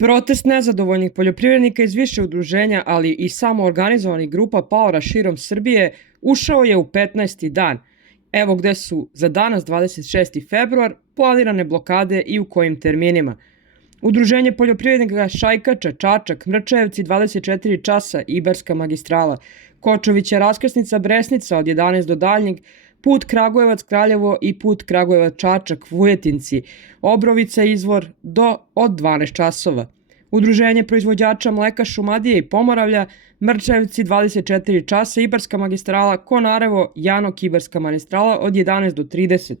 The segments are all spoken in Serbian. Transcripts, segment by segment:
Protest nezadovoljnih poljoprivrednika iz više udruženja, ali i samoorganizovanih grupa paora širom Srbije ušao je u 15. dan. Evo gde su za danas 26. februar planirane blokade i u kojim terminima. Udruženje poljoprivrednika Šajkača, Čačak, Mrčajevci 24 časa, Ibarska magistrala, Kočovića raskrsnica Bresnica od 11 do daljnjeg, put Kragujevac-Kraljevo i put Kragujevac-Čačak, Vujetinci, Obrovica izvor od 12 časova. Udruženje proizvođača mleka Šumadije i Pomoravlja, Mrčajevci 24 časa, Ibarska magistrala, Konarevo, Janok, Ibarska magistrala od 11 do 30,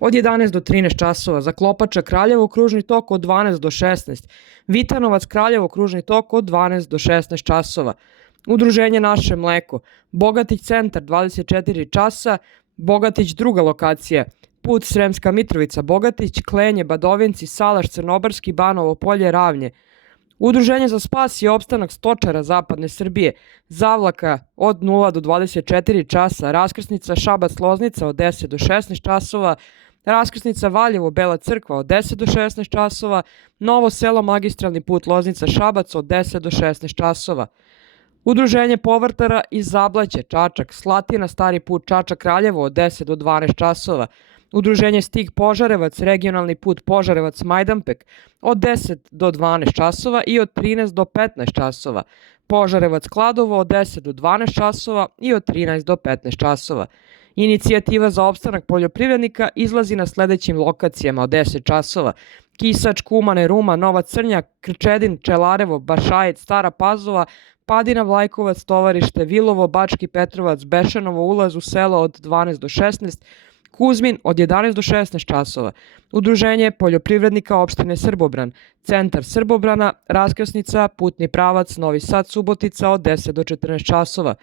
od 11 do 13 časova, Zaklopača, Kraljevo, kružni tok od 12 do 16, Vitanovac, Kraljevo, kružni tok od 12 do 16 časova. Udruženje Naše mleko, Bogatić centar 24 časa, Bogatić druga lokacija, put Sremska Mitrovica, Bogatić, Klenje, Badovinci, Salaš, Crnobarski, Banovo Polje, Ravnje. Udruženje za spas i opstanak stočara Zapadne Srbije, Zavlaka od 0 do 24 časa, raskrsnica Šabac-Loznica od 10 do 16 časova, raskrsnica Valjevo Bela Crkva od 10 do 16 časova, Novo selo magistralni put Loznica-Šabac od 10 do 16 časova. Udruženje povrtara iz Zablaće, Čačak, Slatina, Stari put Čačak-Kraljevo od 10 do 12 časova. Udruženje Stig Požarevac, regionalni put Požarevac-Majdanpek od 10 do 12 časova i od 13 do 15 časova. Požarevac-Kladovo od 10 do 12 časova i od 13 do 15 časova. Inicijativa za opstanak poljoprivrednika izlazi na sledećim lokacijama od 10 časova. Kisač, Kumane, Ruma, Nova Crnja, Krčedin, Čelarevo, Bašajec, Stara Pazova, Padina, Vlajkovac, Tovarište, Vilovo, Bački Petrovac, Bešanovo, ulaz u selo od 12 do 16, Kuzmin od 11 do 16 časova. Udruženje poljoprivrednika opštine Srbobran, centar Srbobrana, raskrsnica, putni pravac, Novi Sad, Subotica od 10 do 14 časova.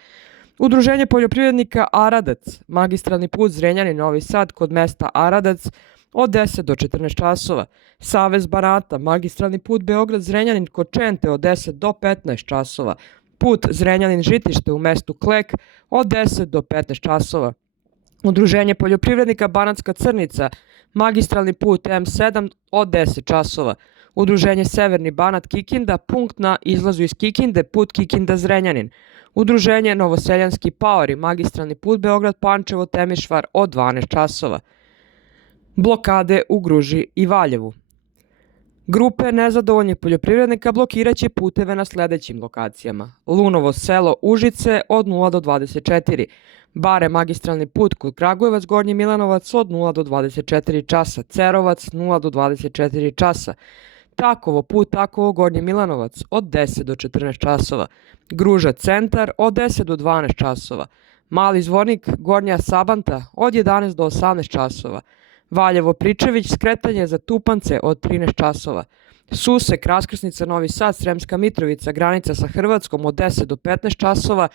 Udruženje poljoprivrednika Aradac, magistralni put Zrenjanin, Novi Sad kod mesta Aradac od 10 do 14 časova. Savez Banata, magistralni put Beograd-Zrenjanin kod Čente od 10 do 15 časova. Put Zrenjanin-Žitište u mestu Klek od 10 do 15 časova. Udruženje poljoprivrednika Banatska Crnica, magistralni put M7 od 10 časova. Udruženje Severni Banat Kikinda, punkt na izlazu iz Kikinde, put Kikinda-Zrenjanin. Udruženje Novoseljanski paori, magistralni put Beograd-Pančevo, Temišvar od 12 časova. Blokade u Gruži i Valjevu. Grupe nezadovoljnih poljoprivrednika blokiraće puteve na sledećim lokacijama. Lunovo selo Užice od 0 do 24, Bare magistralni put kod Kragujevac, Gornji Milanovac od 0 do 24 časa, Cerovac 0 do 24 časa, Takovo put Takovo Gornji Milanovac od 10 do 14 časova, Gruža centar od 10 do 12 časova, Mali Zvornik Gornja Sabanta od 11 do 18 časova, Valjevo Pričević skretanje za Tupance od 13 časova, Susek raskrsnica Novi Sad Sremska Mitrovica granica sa Hrvatskom od 10 do 15 časova,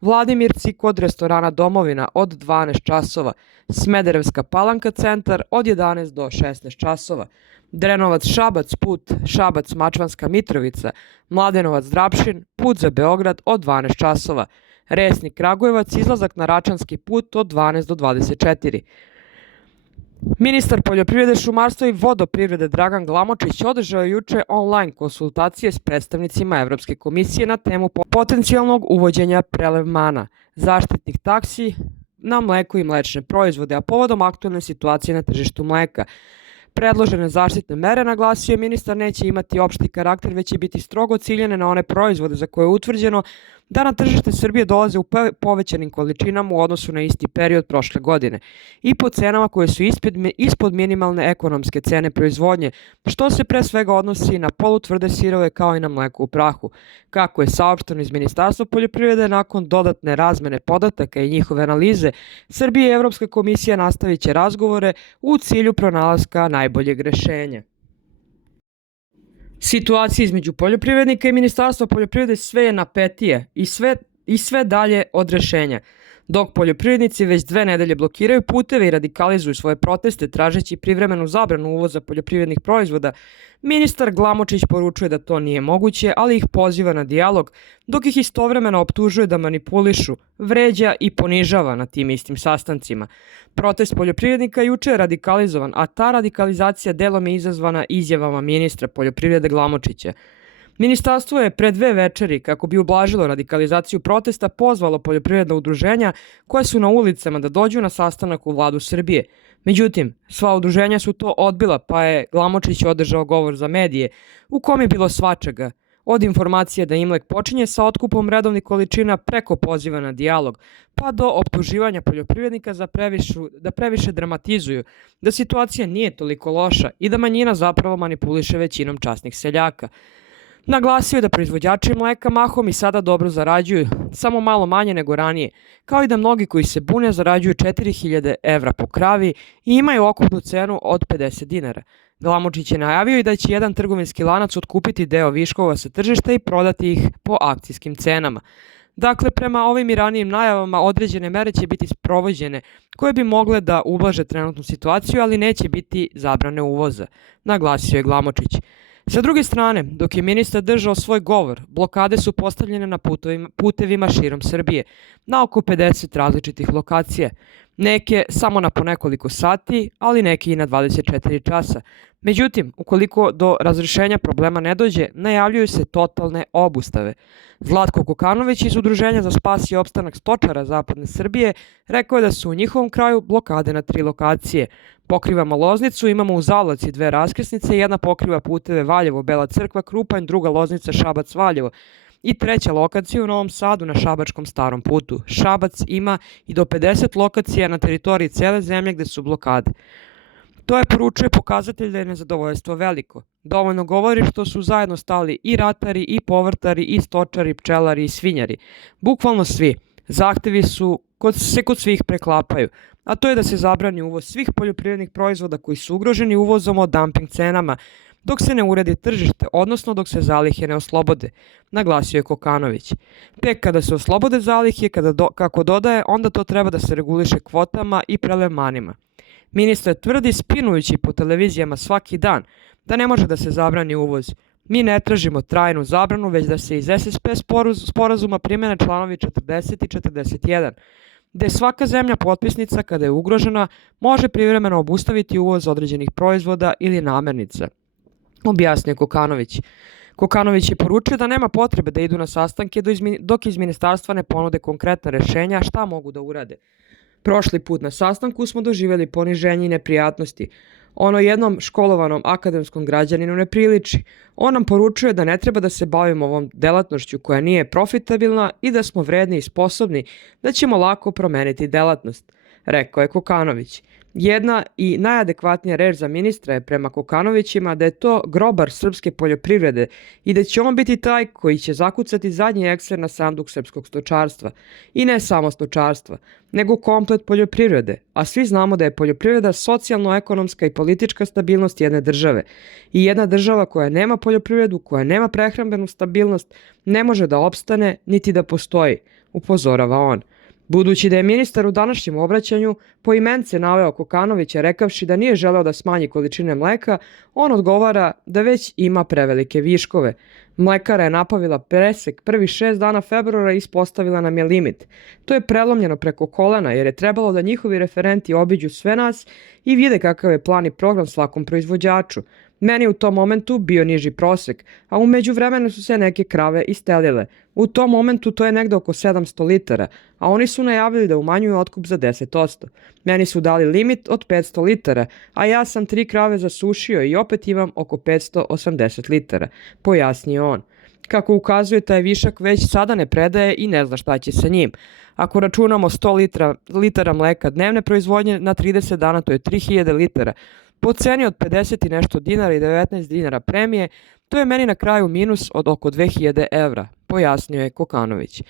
Vladimirci kod restorana Domovina od 12 časova, Smederevska Palanka centar od 11 do 16 časova, Drenovac Šabac put Šabac Mačvanska Mitrovica, Mladenovac Drapšin put za Beograd od 12 časova, Resnik Kragujevac izlazak na Račanski put od 12 do 24. Ministar poljoprivrede, šumarstva i vodoprivrede Dragan Glamočić održao je juče online konsultacije s predstavnicima Evropske komisije na temu potencijalnog uvođenja prelevmana, zaštitnih taksi na mleko i mlečne proizvode, a povodom aktuelne situacije na tržištu mleka. Predložene zaštitne mere, naglasio je ministar, neće imati opšti karakter, već će biti strogo ciljene na one proizvode za koje je utvrđeno da na tržište Srbije dolaze u povećanim količinama u odnosu na isti period prošle godine i po cenama koje su ispod minimalne ekonomske cene proizvodnje, što se pre svega odnosi na polutvrde sirove kao i na mleko u prahu. Kako je saopšteno iz Ministarstva poljoprivrede, nakon dodatne razmene podataka i njihove analize, Srbija i Evropska komisija nastavit će razgovore u cilju pronalaska najboljeg rešenja. Situacija između poljoprivrednika i Ministarstva poljoprivrede sve je napetije i sve dalje od rešenja. Dok poljoprivrednici već 2 nedelje blokiraju puteve i radikalizuju svoje proteste tražeći privremenu zabranu uvoza poljoprivrednih proizvoda, ministar Glamočić poručuje da to nije moguće, ali ih poziva na dijalog, dok ih istovremeno optužuje da manipulišu, vređa i ponižava na tim istim sastancima. Protest poljoprivrednika juče je radikalizovan, a ta radikalizacija delom je izazvana izjavama ministra poljoprivrede Glamočića. Ministarstvo je pre 2 večeri, kako bi ublažilo radikalizaciju protesta, pozvalo poljoprivredna udruženja koja su na ulicama da dođu na sastanak u vladu Srbije. Međutim, sva udruženja su to odbila, pa je Glamočić održao govor za medije, u kom je bilo svačega. Od informacije da Imlek počinje sa otkupom redovnih količina preko poziva na dijalog, pa do optuživanja poljoprivrednika da previše dramatizuju, da situacija nije toliko loša i da manjina zapravo manipuliše većinom časnih seljaka. Naglasio je da proizvođači mleka mahom i sada dobro zarađuju, samo malo manje nego ranije, kao i da mnogi koji se bune zarađuju 4000 evra po kravi i imaju okupnu cenu od 50 dinara. Glamočić je najavio i da će jedan trgovinski lanac otkupiti deo viškova sa tržišta i prodati ih po akcijskim cenama. Dakle, prema ovim i ranijim najavama određene mere će biti sprovođene koje bi mogle da ublaže trenutnu situaciju, ali neće biti zabrane uvoza, naglasio je Glamočić. Sa druge strane, dok je ministar držao svoj govor, blokade su postavljene na putevima širom Srbije, na oko 50 različitih lokacija. Neke samo na po nekoliko sati, ali neke i na 24 časa. Međutim, ukoliko do razrešenja problema ne dođe, najavljuju se totalne obustave. Zlatko Kokanović iz Udruženja za spas i opstanak stočara Zapadne Srbije rekao je da su u njihovom kraju blokade na 3 lokacije. Pokrivamo Loznicu, imamo u Zavlaci 2 raskrsnice, jedna pokriva puteve Valjevo, Bela Crkva, Krupanj, druga Loznica, Šabac, Valjevo. I treća lokacija u Novom Sadu na Šabačkom starom putu. Šabac ima i do 50 lokacija na teritoriji cele zemlje gde su blokade. To je, poručuje, pokazatelj da je nezadovoljstvo veliko. Dovoljno govori što su zajedno stali i ratari, i povrtari, i stočari, pčelari i svinjari. Bukvalno svi. Zahtevi se kod svih preklapaju, a to je da se zabrani uvoz svih poljoprivrednih proizvoda koji su ugroženi uvozom od dumping cenama, dok se ne uredi tržište, odnosno dok se zalihe ne oslobode, naglasio je Kokanović. Tek kada se oslobode zalihe, kako dodaje, onda to treba da se reguliše kvotama i prelevmanima. Ministar tvrdi, spinujući po televizijama svaki dan, da ne može da se zabrani uvoz. Mi ne tražimo trajnu zabranu, već da se iz SSP sporazuma primene članovi 40 i 41, gde svaka zemlja potpisnica, kada je ugrožena, može privremeno obustaviti uvoz određenih proizvoda ili namirnica, objasnio Kokanović. Kokanović je poručio da nema potrebe da idu na sastanke dok iz ministarstva ne ponude konkretna rešenja šta mogu da urade. Prošli put na sastanku smo doživjeli poniženje i neprijatnosti. Ono jednom školovanom akademskom građaninu ne priliči. On nam poručuje da ne treba da se bavimo ovom delatnošću koja nije profitabilna i da smo vredni i sposobni, da ćemo lako promeniti delatnost, rekao je Kokanović. Jedna i najadekvatnija reč za ministra je prema Kokanovićima da je to grobar srpske poljoprivrede i da će on biti taj koji će zakucati zadnji ekser na sanduk srpskog stočarstva. I ne samo stočarstva, nego komplet poljoprivrede, a svi znamo da je poljoprivreda socijalno-ekonomska i politička stabilnost jedne države. I jedna država koja nema poljoprivredu, koja nema prehrambenu stabilnost, ne može da opstane niti da postoji, upozorava on. Budući da je ministar u današnjem obraćanju poimence naveo Kokanovića rekavši da nije želeo da smanji količine mleka, on odgovara da već ima prevelike viškove. Mlekara je napavila presek prvih 6 dana februara i ispostavila nam je limit. To je prelomljeno preko kolena jer je trebalo da njihovi referenti obiđu sve nas i vide kakav je plan i program svakom proizvođaču. Meni u tom momentu bio niži prosek, a u međuvremenu su se neke krave istelile. U tom momentu to je negde oko 700 litara, a oni su najavili da umanjuju otkup za 10%. Meni su dali limit od 500 litara, a ja sam 3 krave zasušio i opet imam oko 580 litara, pojasnio on. Kako ukazuje, taj višak već sada ne predaje i ne zna šta će sa njim. Ako računamo 100 litara mleka dnevne proizvodnje na 30 dana, to je 3000 litara. Po ceni od 50 i nešto dinara i 19 dinara premije, to je meni na kraju minus od oko 2000 evra, pojasnio je Kokanović.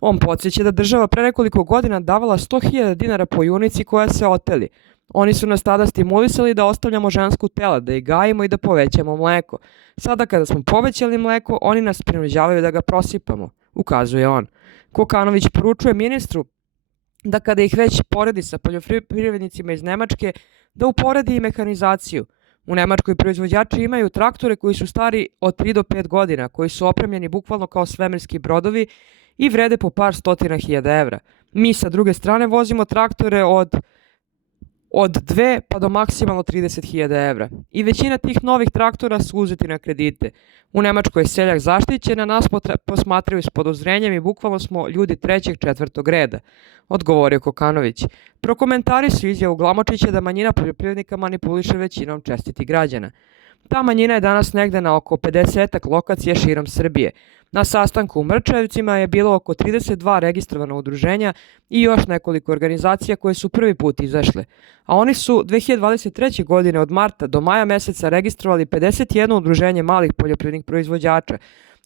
On podsjeća da država pre nekoliko godina davala 100.000 dinara po junici koja se oteli. Oni su nas tada stimulisali da ostavljamo žensku tela, da ih gajimo i da povećamo mleko. Sada kada smo povećali mleko, oni nas prinuđavaju da ga prosipamo, ukazuje on. Kokanović poručuje ministru da kada ih već poredi sa poljoprivrednicima iz Nemačke, da uporedi i mehanizaciju. U Nemačkoj proizvođači imaju traktore koji su stari od 3 do 5 godina, koji su opremljeni bukvalno kao svemirski brodovi i vrede po par stotina hiljada evra. Mi sa druge strane vozimo traktore od od 2 pa do maksimalno 30.000 evra. I većina tih novih traktora su uzeti na kredite. U Nemačkoj je seljak zaštićen, a nas posmatraju s podozrenjem i bukvalno smo ljudi trećeg, četvrtog reda, odgovorio Kokanović. Prokomentari su izjavu Glamočića da manjina poljoprivrednika manipuliše većinom čestitih građana. Ta manjina je danas negde na oko 50 lokacija širom Srbije. Na sastanku u Mrčajevcima je bilo oko 32 registrovana udruženja i još nekoliko organizacija koje su prvi put izašle. A oni su 2023. godine od marta do maja meseca registrovali 51 udruženje malih poljoprivrednih proizvođača.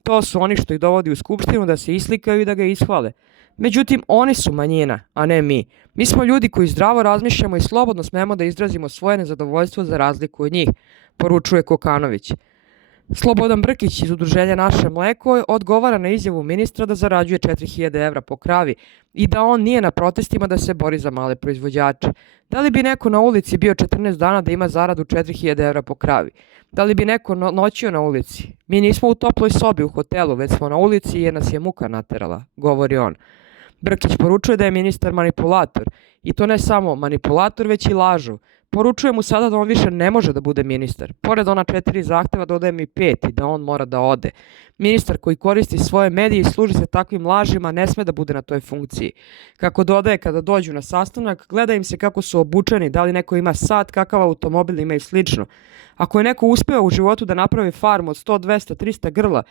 To su oni što ih dovodi u skupštinu da se islikaju i da ga ishvale. Međutim, oni su manjina, a ne mi. Mi smo ljudi koji zdravo razmišljamo i slobodno smemo da izrazimo svoje nezadovoljstvo za razliku od njih, poručuje Kokanović. Slobodan Brkić iz udruženja Naše mleko odgovara na izjavu ministra da zarađuje 4.000 evra po kravi i da on nije na protestima da se bori za male proizvođače. Da li bi neko na ulici bio 14 dana da ima zaradu 4.000 evra po kravi? Da li bi neko noćio na ulici? Mi nismo u toploj sobi u hotelu, već smo na ulici jer nas je muka naterala, govori on. Brkić poručuje da je ministar manipulator i to ne samo manipulator, već i lažu. Poručuje mu sada da on više ne može da bude ministar. Pored ona 4 zahteva dodaje mi 5 i da on mora da ode. Ministar koji koristi svoje medije i služi se takvim lažima ne sme da bude na toj funkciji. Kako dodaje kada dođu na sastanak, gleda im se kako su obučeni, da li neko ima sat, kakav automobil ima i slično. Ako je neko uspeo u životu da napravi farmu od 100, 200, 300 grla,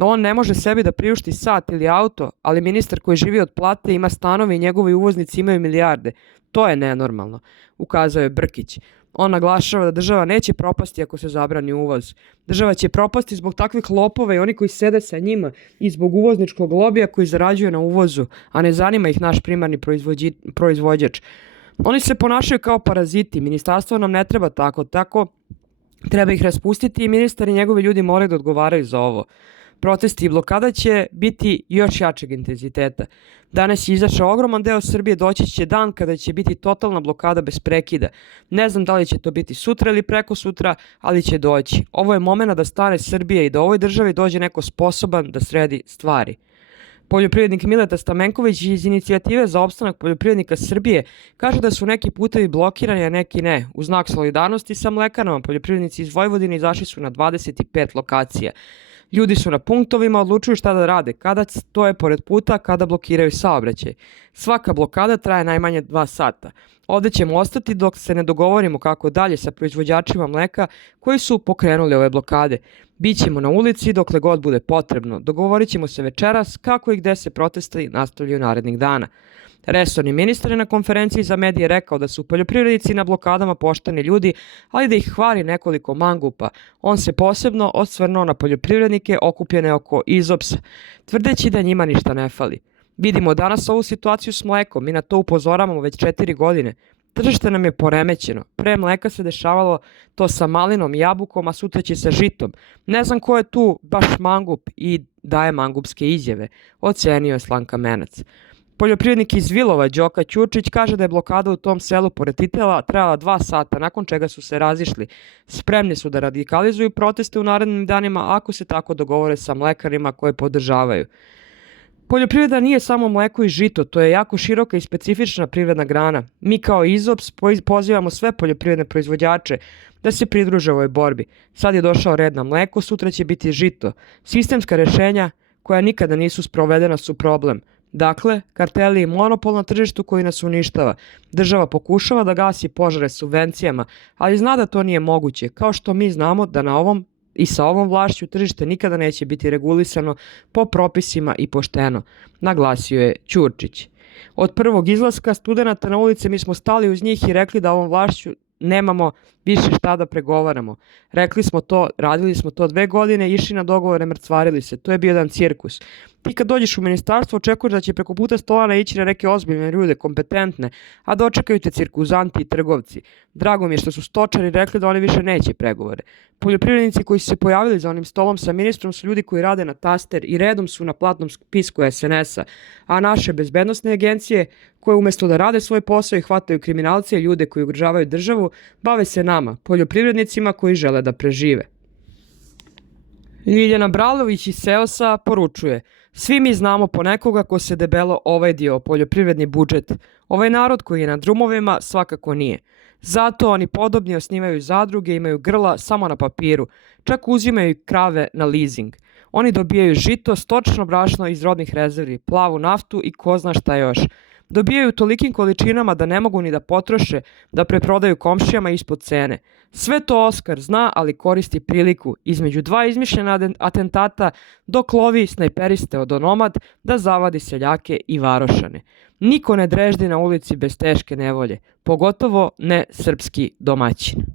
on ne može sebi da priušti sat ili auto, ali ministar koji živi od plate ima stanove i njegovi uvoznici imaju milijarde. To je nenormalno, ukazao je Brkić. On naglašava da država neće propasti ako se zabrani uvoz. Država će propasti zbog takvih lopova i oni koji sede sa njima i zbog uvozničkog lobija koji zarađuje na uvozu, a ne zanima ih naš primarni proizvođač. Oni se ponašaju kao paraziti, ministarstvo nam ne treba tako treba ih raspustiti i ministar i njegovi ljudi moraju da odgovaraju za ovo. Protesti i blokada će biti još jačeg intenziteta. Danas je izašao ogroman deo Srbije, doći će dan kada će biti totalna blokada bez prekida. Ne znam da li će to biti sutra ili preko sutra, ali će doći. Ovo je momenat da stane Srbija i da ovoj državi dođe neko sposoban da sredi stvari. Poljoprivrednik Mileta Stamenković iz Inicijative za opstanak poljoprivrednika Srbije kaže da su neki putevi blokirani, a neki ne. U znak solidarnosti sa mlekarama poljoprivrednici iz Vojvodine izašli su na 25 lokacija. Ljudi su na punktovima, odlučuju šta da rade, kada stoje pored puta, kada blokiraju saobraćaj. Svaka blokada traje najmanje 2 sata. Ovdje ćemo ostati dok se ne dogovorimo kako dalje sa proizvođačima mleka koji su pokrenuli ove blokade. Bićemo na ulici dokle god bude potrebno. Dogovorit ćemo se večeras kako i gde se protesti nastavljaju narednih dana. Resorni ministar je na konferenciji za medije rekao da su poljoprivrednici na blokadama pošteni ljudi, ali da ih hvali nekoliko mangupa. On se posebno osvrnuo na poljoprivrednike okupljene oko Izopsa, tvrdeći da njima ništa ne fali. Vidimo danas ovu situaciju s mlekom, mi na to upozoravamo već 4 godine. Tržište nam je poremećeno. Pre mleka se dešavalo to sa malinom i jabukom, a sutra će sa žitom. Ne znam ko je tu baš mangup i daje mangupske izjave, ocenio je Slankamenac. Poljoprivrednik iz Vilova, Đoka Ćurčić, kaže da je blokada u tom selu pored Titela trajala 2 sata, nakon čega su se razišli. Spremni su da radikalizuju proteste u narednim danima ako se tako dogovore sa mlekarima koje podržavaju. Poljoprivreda nije samo mleko i žito, to je jako široka i specifična privredna grana. Mi kao Izops pozivamo sve poljoprivredne proizvođače da se pridruže ovoj borbi. Sad je došao red na mleko, sutra će biti žito. Sistemska rješenja koja nikada nisu sprovedena su problem. Dakle, karteli i monopol na tržištu koji nas uništava. Država pokušava da gasi požare subvencijama, ali zna da to nije moguće, kao što mi znamo da na ovom i sa ovom vlašću tržište nikada neće biti regulisano po propisima i pošteno, naglasio je Ćurčić. Od prvog izlaska studenata na ulice mi smo stali uz njih i rekli da ovom vlašću nemamo više šta da pregovaramo. Rekli smo to, radili smo to 2 godine, išli na dogovore, mrcvarili se. To je bio jedan cirkus. Ti kad dođeš u ministarstvo očekuješ da će preko puta stola naići na neke ozbiljne ljude, kompetentne, a dočekaju te cirkuzanti i trgovci. Drago mi je što su stočari rekli da oni više neće pregovore. Poljoprivrednici koji su se pojavili za onim stolom sa ministrom su ljudi koji rade na taster i redom su na platnom spisku SNS-a, a naše bezbednosne agencije koje umjesto da rade svoj posao i hvataju kriminalce i ljude koji ugrožavaju državu, bave se nama, poljoprivrednicima koji žele da prežive. Ljiljana Bralović iz Seosa poručuje: svi mi znamo po nekoga ko se debelo ovajdio poljoprivredni budžet. Ovaj narod koji je na drumovima svakako nije. Zato oni podobni osnivaju zadruge, imaju grla samo na papiru, čak uzimaju krave na leasing. Oni dobijaju žito, stočno brašno iz robnih rezervi, plavu naftu i ko zna šta još. Dobijaju tolikim količinama da ne mogu ni da potroše, da preprodaju komšijama ispod cene. Sve to Oskar zna, ali koristi priliku između dva izmišljena atentata dok lovi snajperiste od onomad da zavadi seljake i varošane. Niko ne dreždi na ulici bez teške nevolje, pogotovo ne srpski domaćin.